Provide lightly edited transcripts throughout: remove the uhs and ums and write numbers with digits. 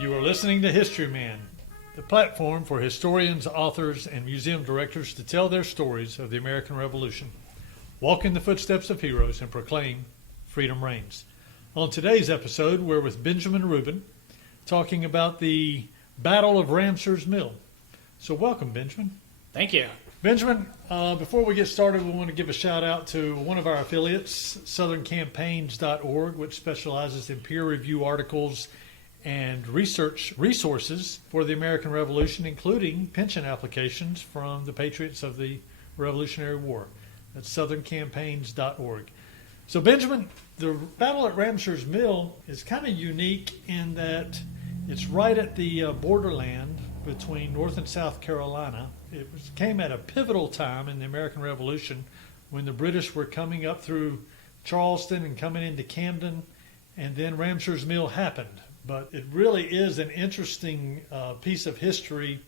You are listening to Historyman, the platform for historians, authors, and museum directors to tell their stories of the American Revolution, walk in the footsteps of heroes, and proclaim freedom reigns. On today's episode, we're with Benjamin Rubin, talking about the Battle of Ramsour's Mill. So welcome, Benjamin. Thank you. Benjamin, before we get started, we want to give a shout out to one of our affiliates, southerncampaigns.org, which specializes in peer review articles and research resources for the American Revolution, including pension applications from the patriots of the Revolutionary War. That's southerncampaigns.org. So, Benjamin, the battle at Ramsour's Mill is kind of unique in that it's right at the borderland between North and South Carolina. It came at a pivotal time in the American Revolution when the British were coming up through Charleston and coming into Camden, and then Ramsour's Mill happened. But it really is an interesting piece of history,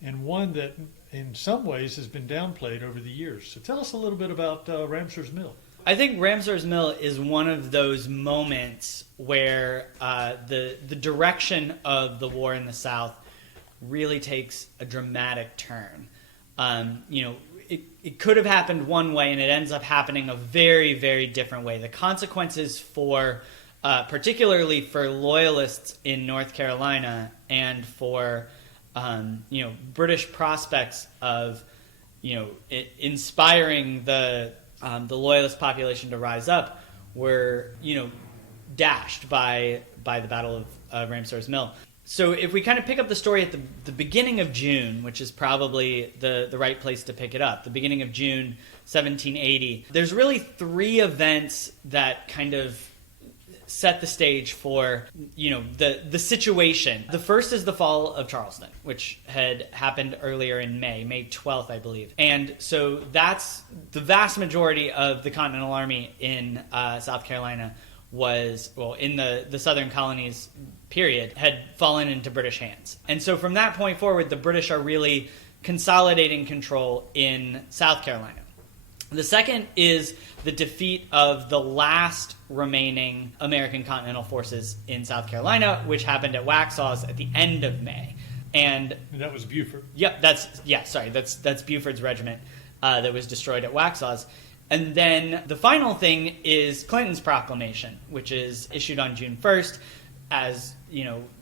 and one that in some ways has been downplayed over the years. So tell us a little bit about Ramsour's Mill. I think Ramsour's Mill is one of those moments where the direction of the war in the South really takes a dramatic turn. It could have happened one way, and it ends up happening a very, very different way. The consequences for particularly for loyalists in North Carolina and for British prospects of inspiring the loyalist population to rise up were dashed by the Battle of Ramsour's Mill. So if we kind of pick up the story at the beginning of June, which is probably the right place to pick it up, the beginning of June 1780, there's really three events that kind of set the stage for the situation. The first is the fall of Charleston, which had happened earlier in May 12th, I believe. And so that's the vast majority of the Continental Army in South Carolina in the southern colonies period, had fallen into British hands. And so from that point forward, the British are really consolidating control in South Carolina. The second is the defeat of the last remaining American Continental forces in South Carolina, which happened at Waxhaws at the end of May. And that was Buford. Yep, that's Buford's regiment that was destroyed at Waxhaws. And then the final thing is Clinton's proclamation, which is issued on June 1st, as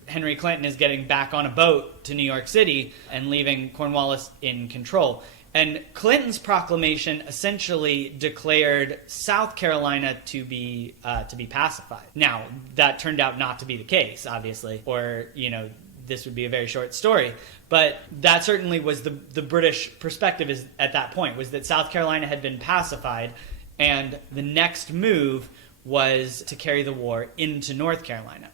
Henry Clinton is getting back on a boat to New York City and leaving Cornwallis in control. And Clinton's proclamation essentially declared South Carolina to be pacified. Now, that turned out not to be the case, obviously, or this would be a very short story. But that certainly was the British perspective at that point, was that South Carolina had been pacified, and the next move was to carry the war into North Carolina.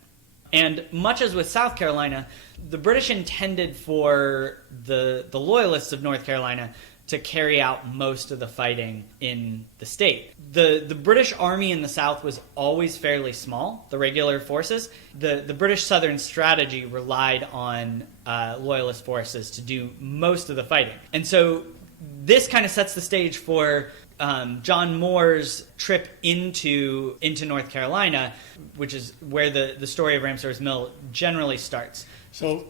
And much as with South Carolina, the British intended for the loyalists of North Carolina to carry out most of the fighting in the state. The British army in the South was always fairly small, the regular forces. The British Southern strategy relied on loyalist forces to do most of the fighting. And so this kind of sets the stage for John Moore's trip into North Carolina, which is where the story of Ramsour's Mill generally starts. So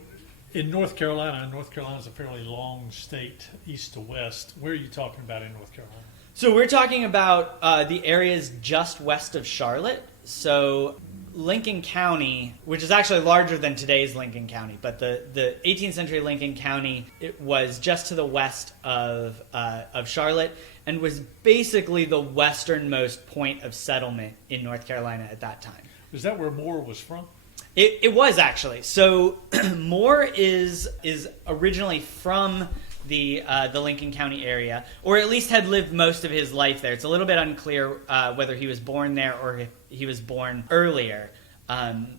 in North Carolina is a fairly long state, east to west. Where are you talking about in North Carolina? So we're talking about the areas just west of Charlotte. So Lincoln County, which is actually larger than today's Lincoln County, but the 18th century Lincoln County, it was just to the west of Charlotte, and was basically the westernmost point of settlement in North Carolina at that time. Is that where Moore was from? It was actually. So Moore is originally from the Lincoln County area, or at least had lived most of his life there. It's a little bit unclear whether he was born there or if he was born earlier,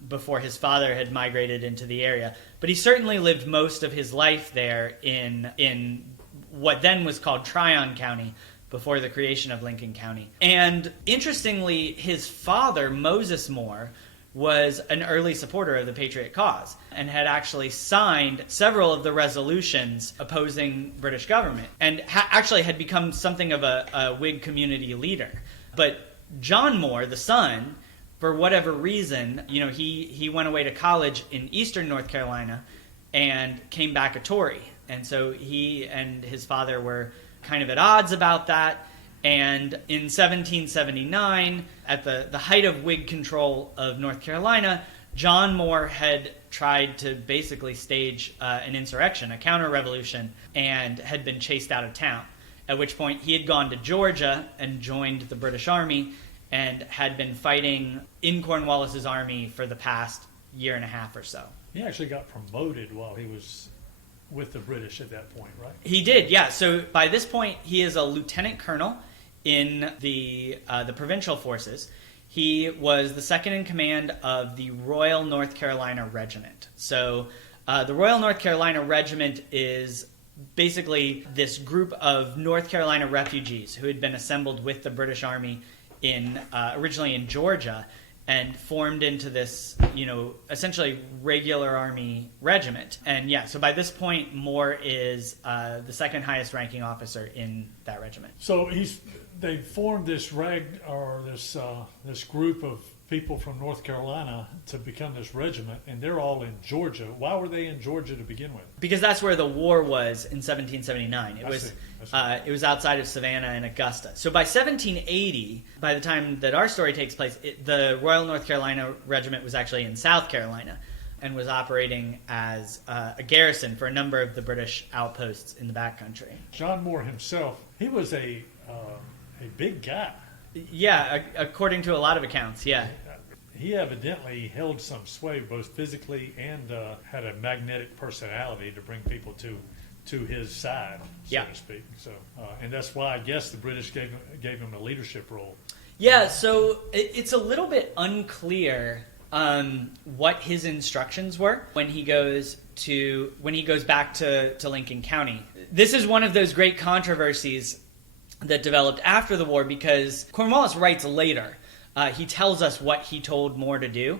before his father had migrated into the area. But he certainly lived most of his life there in what then was called Tryon County, before the creation of Lincoln County. And interestingly, his father, Moses Moore, was an early supporter of the Patriot cause and had actually signed several of the resolutions opposing British government, and actually had become something of a Whig community leader. But John Moore, the son, for whatever reason, he went away to college in eastern North Carolina and came back a Tory. And so he and his father were kind of at odds about that. And in 1779, at the height of Whig control of North Carolina, John Moore had tried to basically stage an insurrection, a counter-revolution, and had been chased out of town. At which point he had gone to Georgia and joined the British Army and had been fighting in Cornwallis's army for the past year and a half or so. He actually got promoted while he was with the British at that point, right? He did, yeah. So by this point, he is a lieutenant colonel in the provincial forces. He was the second in command of the Royal North Carolina Regiment. So the Royal North Carolina Regiment is basically this group of North Carolina refugees who had been assembled with the British Army originally in Georgia and formed into this, essentially regular army regiment. And yeah, so by this point, Moore is the second highest ranking officer in that regiment. So they formed this this group of people from North Carolina to become this regiment, and they're all in Georgia. Why were they in Georgia to begin with? Because that's where the war was in 1779. It was outside of Savannah and Augusta. So by 1780, by the time that our story takes place, the Royal North Carolina Regiment was actually in South Carolina and was operating as a garrison for a number of the British outposts in the backcountry. John Moore himself, he was a big guy. Yeah, according to a lot of accounts, yeah. He evidently held some sway both physically and had a magnetic personality to bring people to his side, so to speak. So, and that's why I guess the British gave him a leadership role. Yeah, so it's a little bit unclear what his instructions were when he goes back to Lincoln County. This is one of those great controversies that developed after the war, because Cornwallis writes later. He tells us what he told Moore to do,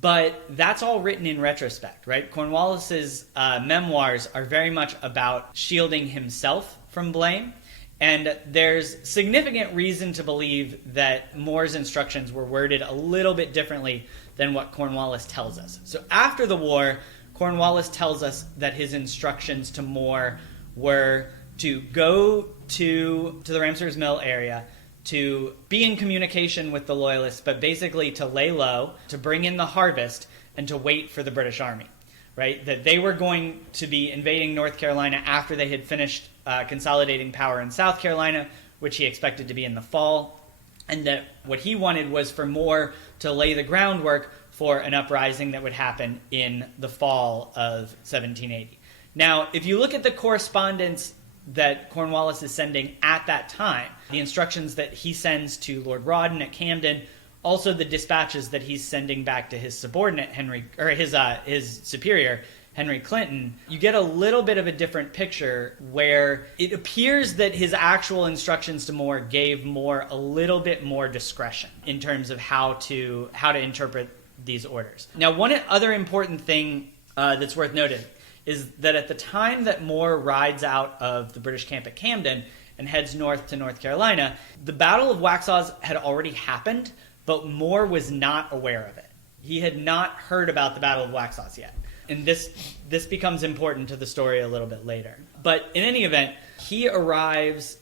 but that's all written in retrospect, right? Cornwallis's memoirs are very much about shielding himself from blame, and there's significant reason to believe that Moore's instructions were worded a little bit differently than what Cornwallis tells us. So after the war, Cornwallis tells us that his instructions to Moore were to go to the Ramsour's Mill area, to be in communication with the Loyalists, but basically to lay low, to bring in the harvest, and to wait for the British Army, right? That they were going to be invading North Carolina after they had finished consolidating power in South Carolina, which he expected to be in the fall, and that what he wanted was for Moore to lay the groundwork for an uprising that would happen in the fall of 1780. Now, if you look at the correspondence that Cornwallis is sending at that time, the instructions that he sends to Lord Rawdon at Camden, also the dispatches that he's sending back to his subordinate his superior Henry Clinton, you get a little bit of a different picture where it appears that his actual instructions to Moore gave Moore a little bit more discretion in terms of how to interpret these orders. Now, one other important thing that's worth noting is that at the time that Moore rides out of the British camp at Camden and heads north to North Carolina, the Battle of Waxhaws had already happened, but Moore was not aware of it. He had not heard about the Battle of Waxhaws yet. And this becomes important to the story a little bit later. But in any event, he arrives,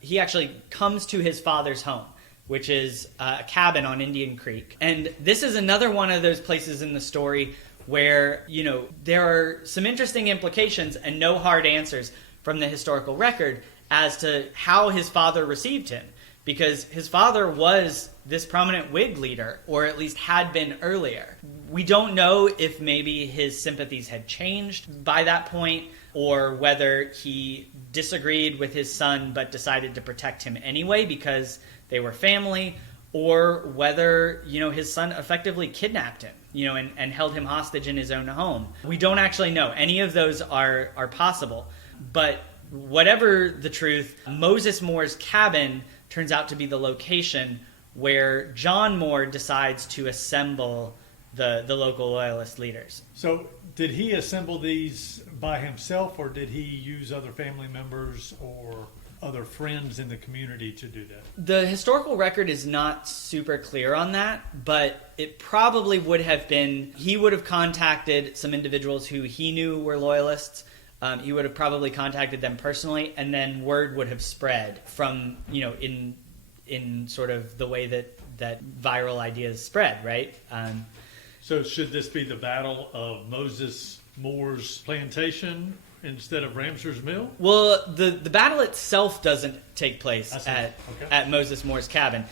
he actually comes to his father's home, which is a cabin on Indian Creek. And this is another one of those places in the story where, there are some interesting implications and no hard answers from the historical record as to how his father received him. Because his father was this prominent Whig leader, or at least had been earlier. We don't know if maybe his sympathies had changed by that point, or whether he disagreed with his son but decided to protect him anyway because they were family, or whether, his son effectively kidnapped him, and held him hostage in his own home. We don't actually know. Any of those are possible. But whatever the truth, Moses Moore's cabin turns out to be the location where John Moore decides to assemble the local Loyalist leaders. So did he assemble these by himself, or did he use other family members, or other friends in the community to do that? The historical record is not super clear on that, but it probably would have been, he would have contacted some individuals who he knew were loyalists. He would have probably contacted them personally, and then word would have spread from, in sort of the way that viral ideas spread, right? So should this be the battle of Moses Moore's plantation instead of Ramsour's mill? Well, the battle itself doesn't take place at Moses Moore's cabin.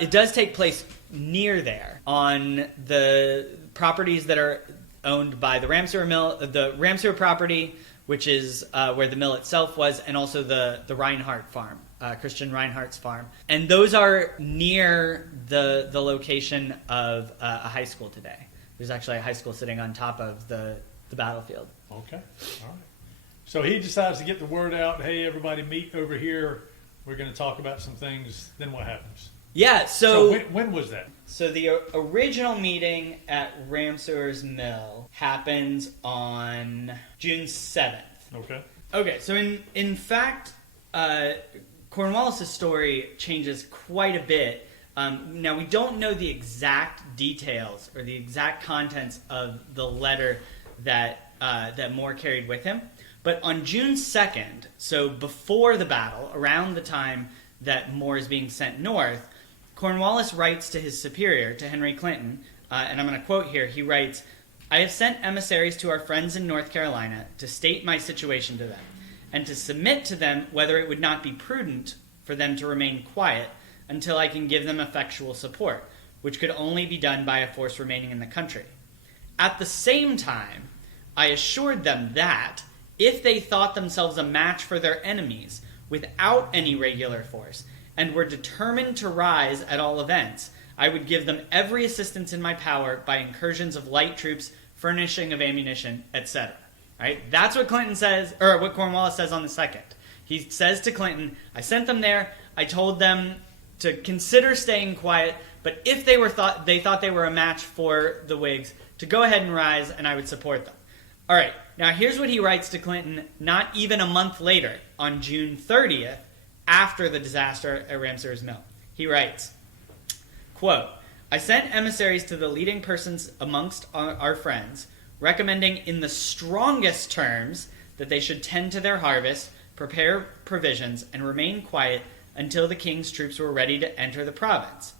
It does take place near there on the properties that are owned by the Ramsour mill, the Ramsour property, which is where the mill itself was, and also the Reinhardt farm, Christian Reinhardt's farm. And those are near the location of a high school today. There's actually a high school sitting on top of the battlefield. Okay, all right. So he decides to get the word out, hey, everybody meet over here. We're going to talk about some things. Then what happens? Yeah, So when was that? So the original meeting at Ramsour's mill happens on June 7th. Okay. Okay, so in fact, Cornwallis' story changes quite a bit. Now, we don't know the exact details or the exact contents of the letter that Moore carried with him. But on June 2nd, so before the battle, around the time that Moore is being sent north, Cornwallis writes to his superior, to Henry Clinton, and I'm going to quote here, he writes, "I have sent emissaries to our friends in North Carolina to state my situation to them, and to submit to them whether it would not be prudent for them to remain quiet until I can give them effectual support, which could only be done by a force remaining in the country. At the same time, I assured them that, if they thought themselves a match for their enemies without any regular force, and were determined to rise at all events, I would give them every assistance in my power by incursions of light troops, furnishing of ammunition, etc." Right? That's what Clinton says, or what Cornwallis says on the 2nd. He says to Clinton, I sent them there, I told them to consider staying quiet, but if they thought they were a match for the Whigs, to go ahead and rise, and I would support them. All right, now here's what he writes to Clinton not even a month later, on June 30th, after the disaster at Ramsour's mill. He writes, quote, "I sent emissaries to the leading persons amongst our friends, recommending in the strongest terms that they should tend to their harvest, prepare provisions, and remain quiet until the king's troops were ready to enter the province.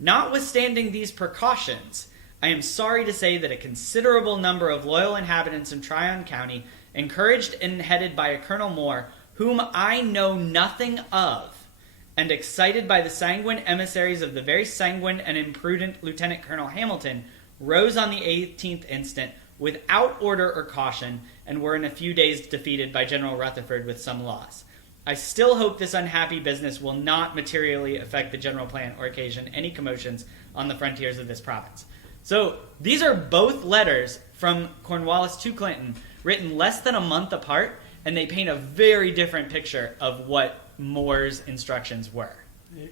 Notwithstanding these precautions, I am sorry to say that a considerable number of loyal inhabitants in Tryon County, encouraged and headed by a Colonel Moore, whom I know nothing of, and excited by the sanguine emissaries of the very sanguine and imprudent Lieutenant Colonel Hamilton, rose on the 18th instant without order or caution, and were in a few days defeated by General Rutherford with some loss. I still hope this unhappy business will not materially affect the general plan or occasion any commotions on the frontiers of this province." So these are both letters from Cornwallis to Clinton, written less than a month apart, and they paint a very different picture of what Moore's instructions were. He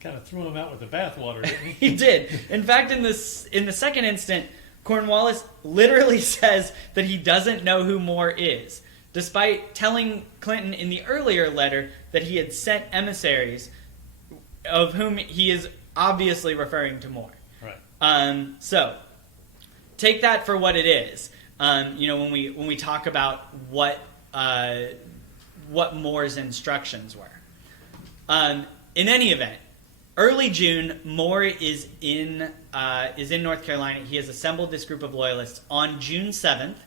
kind of threw him out with the bathwater, didn't he? He did. In fact, in the second instant, Cornwallis literally says that he doesn't know who Moore is, despite telling Clinton in the earlier letter that he had sent emissaries, of whom he is obviously referring to Moore. Right. So take that for what it is. When we talk about what Moore's instructions were. In any event, early June, Moore is in North Carolina. He has assembled this group of loyalists on June 7th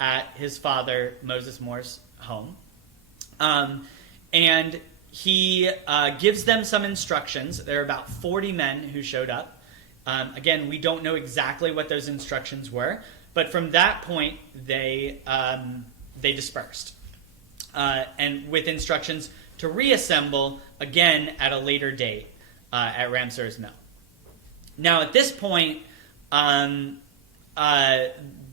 at his father Moses Moore's home, and he gives them some instructions. There are about 40 men who showed up. Again, we don't know exactly what those instructions were, but from that point, they dispersed, and with instructions to reassemble again at a later date at Ramsour's mill. Now, at this point,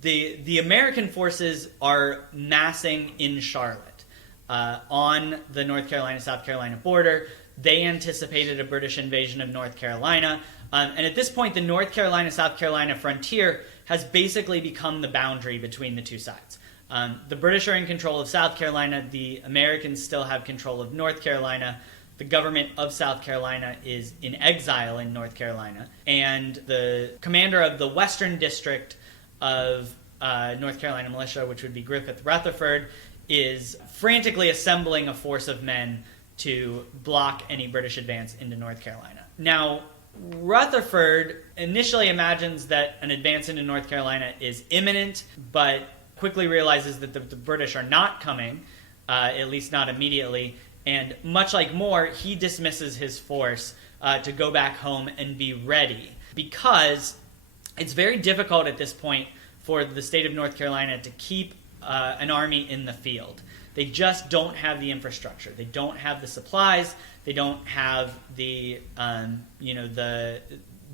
the American forces are massing in Charlotte on the North Carolina-South Carolina border. They anticipated a British invasion of North Carolina. And at this point, the North Carolina-South Carolina frontier has basically become the boundary between the two sides. The British are in control of South Carolina. The Americans still have control of North Carolina. The government of South Carolina is in exile in North Carolina. And the commander of the Western District of North Carolina Militia, which would be Griffith Rutherford, is frantically assembling a force of men to block any British advance into North Carolina. Now, Rutherford initially imagines that an advance into North Carolina is imminent, but quickly realizes that the British are not coming, at least not immediately, and much like Moore, he dismisses his force to go back home and be ready, because it's very difficult at this point for the state of North Carolina to keep an army in the field. They just don't have the infrastructure. They don't have the supplies. They don't have the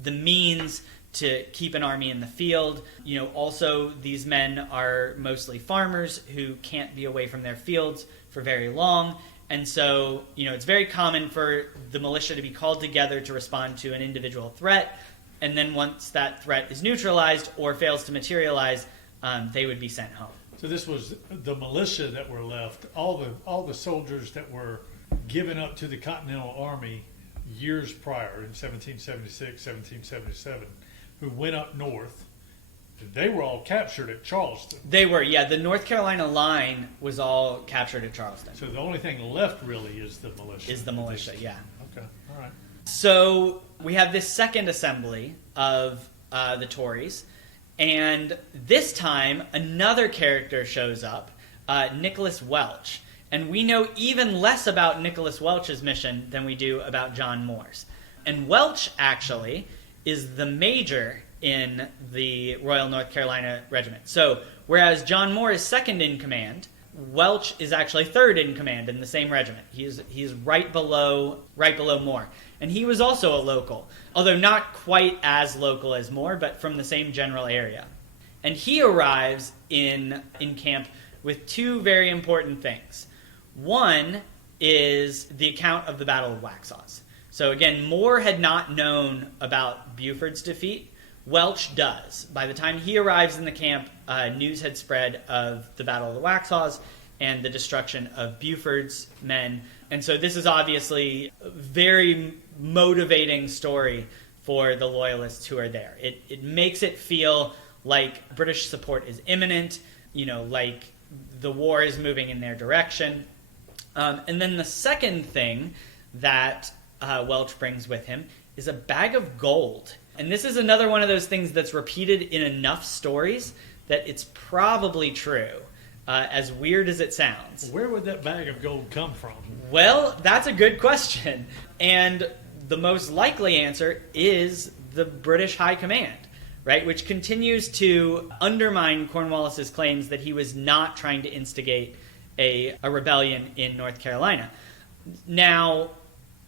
means to keep an army in the field. Also, these men are mostly farmers who can't be away from their fields for very long. And so, it's very common for the militia to be called together to respond to an individual threat. And then once that threat is neutralized or fails to materialize, they would be sent home. So this was the militia that were left, all the soldiers that were given up to the Continental Army years prior in 1776, 1777, who went up north. They were all captured at Charleston. They were, yeah. The North Carolina line was all captured at Charleston. So the only thing left really is the militia. Is the militia, yeah. Okay, all right. So we have this second assembly of the Tories, and this time another character shows up, Nicholas Welch. And we know even less about Nicholas Welch's mission than we do about John Moore's. And Welch, actually, is the major in the Royal North Carolina Regiment. So, whereas John Moore is second in command, Welch is actually third in command in the same regiment. He's right below Moore. And he was also a local, although not quite as local as Moore, but from the same general area. And he arrives in camp with two very important things. One is the account of the Battle of Waxhaws. So again, Moore had not known about Buford's defeat. Welch does. By the time he arrives in the camp, news had spread of the Battle of the Waxhaws and the destruction of Buford's men. And so this is obviously a very motivating story for the Loyalists who are there. It makes it feel like British support is imminent, like the war is moving in their direction. And then the second thing that Welch brings with him is a bag of gold. And this is another one of those things that's repeated in enough stories that it's probably true, as weird as it sounds. Where would that bag of gold come from? Well, that's a good question. And the most likely answer is the British High Command, right? Which continues to undermine Cornwallis's claims that he was not trying to instigate a rebellion in North Carolina. Now,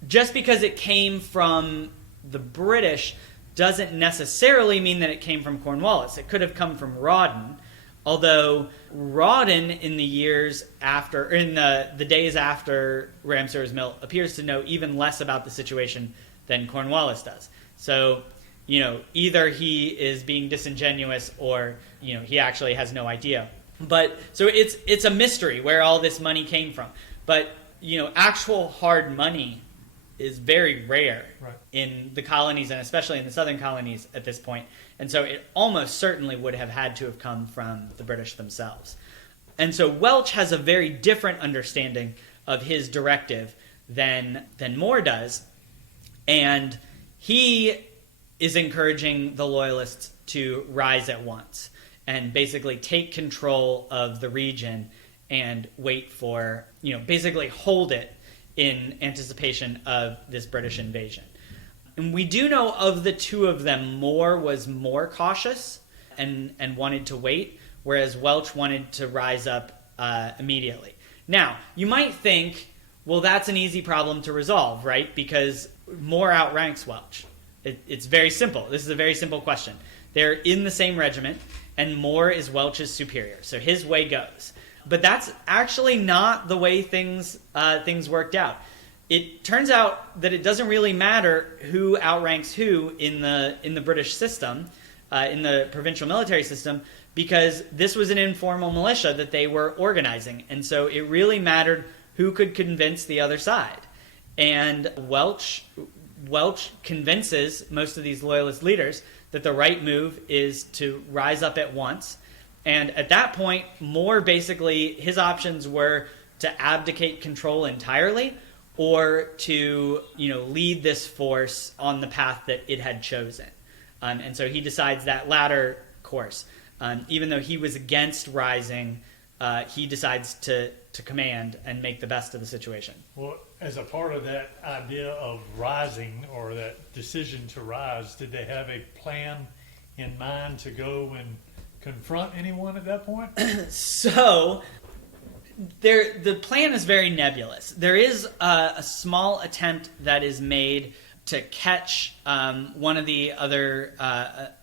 just because it came from the British doesn't necessarily mean that it came from Cornwallis. It could have come from Rawdon, although Rawdon in the years after, in the days after Ramsour's Mill, appears to know even less about the situation than Cornwallis does. So, either he is being disingenuous or, he actually has no idea. But so it's a mystery where all this money came from. But, actual hard money is very rare in the colonies, and especially in the southern colonies at this point. And so it almost certainly would have had to have come from the British themselves. And so Welch has a very different understanding of his directive than Moore does. And he is encouraging the Loyalists to rise at once and basically take control of the region and wait for, basically hold it in anticipation of this British invasion. And we do know of the two of them, Moore was more cautious and wanted to wait, whereas Welch wanted to rise up immediately. Now, you might think, well, that's an easy problem to resolve, right? Because Moore outranks Welch. It's very simple. This is a very simple question. They're in the same regiment, and Moore is Welch's superior, so his way goes. But that's actually not the way things worked out. It turns out that it doesn't really matter who outranks who in the British system. in the provincial military system, because this was an informal militia that they were organizing. And so it really mattered who could convince the other side. And Welch convinces most of these loyalist leaders that the right move is to rise up at once. And at that point, Moore basically, his options were to abdicate control entirely or to, lead this force on the path that it had chosen. And so he decides that latter course. Even though he was against rising, he decides to command and make the best of the situation. Well, as a part of that idea of rising, or that decision to rise, did they have a plan in mind to go and confront anyone at that point? So the plan is very nebulous. There is a small attempt that is made to catch one of the other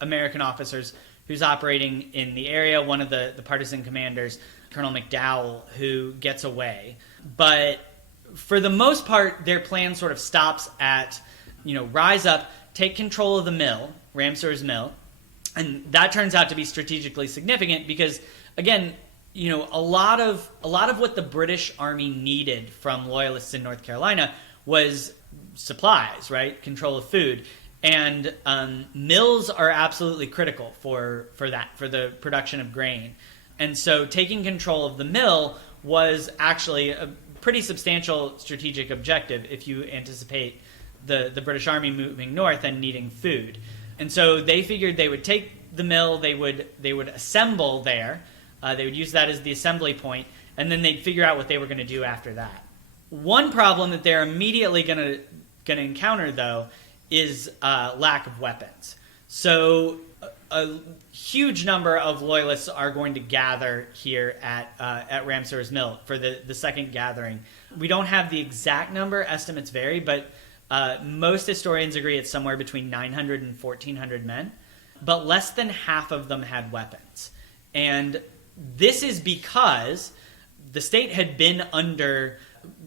American officers who's operating in the area, one of the partisan commanders, Colonel McDowell, who gets away. But for the most part, their plan sort of stops at, rise up, take control of the mill, Ramsour's mill, and that turns out to be strategically significant because, again, a lot of what the British Army needed from loyalists in North Carolina was supplies, right? Control of food. And mills are absolutely critical for the production of grain. And so taking control of the mill was actually a pretty substantial strategic objective if you anticipate the British Army moving north and needing food. And so they figured they would take the mill, they would assemble there, they would use that as the assembly point, and then they'd figure out what they were going to do after that. One problem that they're immediately going to encounter, though, is lack of weapons. So a huge number of loyalists are going to gather here at Ramsour's mill for the second gathering. We don't have the exact number, estimates vary, but most historians agree it's somewhere between 900 and 1,400 men, but less than half of them had weapons. And this is because the state had been under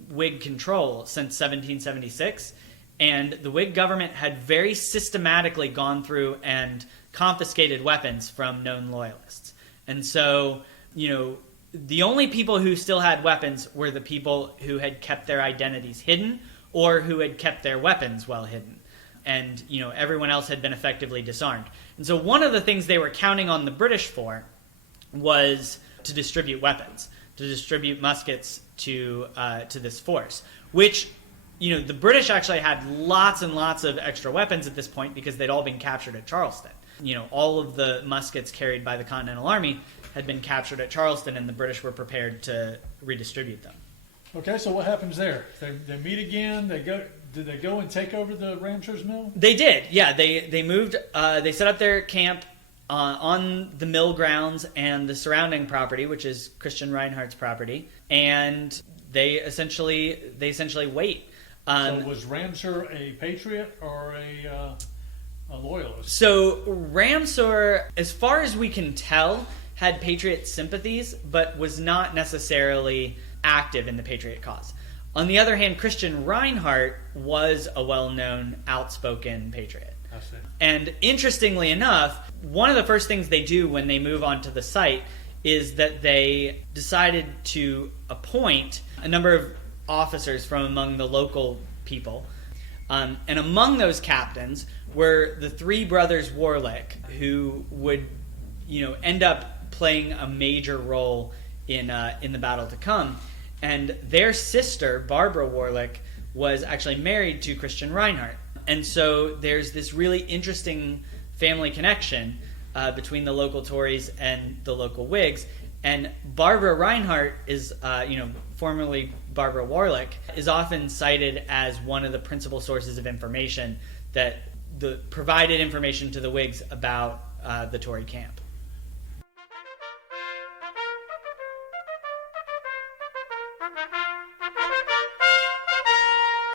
Whig control since 1776, and the Whig government had very systematically gone through and confiscated weapons from known loyalists. And so, the only people who still had weapons were the people who had kept their identities hidden or who had kept their weapons well hidden. And, everyone else had been effectively disarmed. And so one of the things they were counting on the British for was to distribute weapons, to distribute muskets to this force, which, the British actually had lots and lots of extra weapons at this point because they'd all been captured at Charleston. All of the muskets carried by the Continental Army had been captured at Charleston, and the British were prepared to redistribute them. Okay, so what happens there? They meet again. Did they go and take over the Ramsour's mill? They did. Yeah, they moved. They set up their camp on the mill grounds and the surrounding property, which is Christian Reinhardt's property, and they essentially wait. So was Ramsour a patriot or a loyalist? So Ramsour, as far as we can tell, had patriot sympathies, but was not necessarily active in the patriot cause. On the other hand, Christian Reinhardt was a well-known, outspoken patriot. I see. And interestingly enough, one of the first things they do when they move onto the site is that they decided to appoint a number of officers from among the local people. And among those captains were the three brothers Warlick, who would, end up playing a major role in the battle to come. And their sister, Barbara Warlick, was actually married to Christian Reinhardt. And so there's this really interesting family connection between the local Tories and the local Whigs. And Barbara Reinhardt is, formerly Barbara Warlick, is often cited as one of the principal sources of information that provided information to the Whigs about the Tory camp.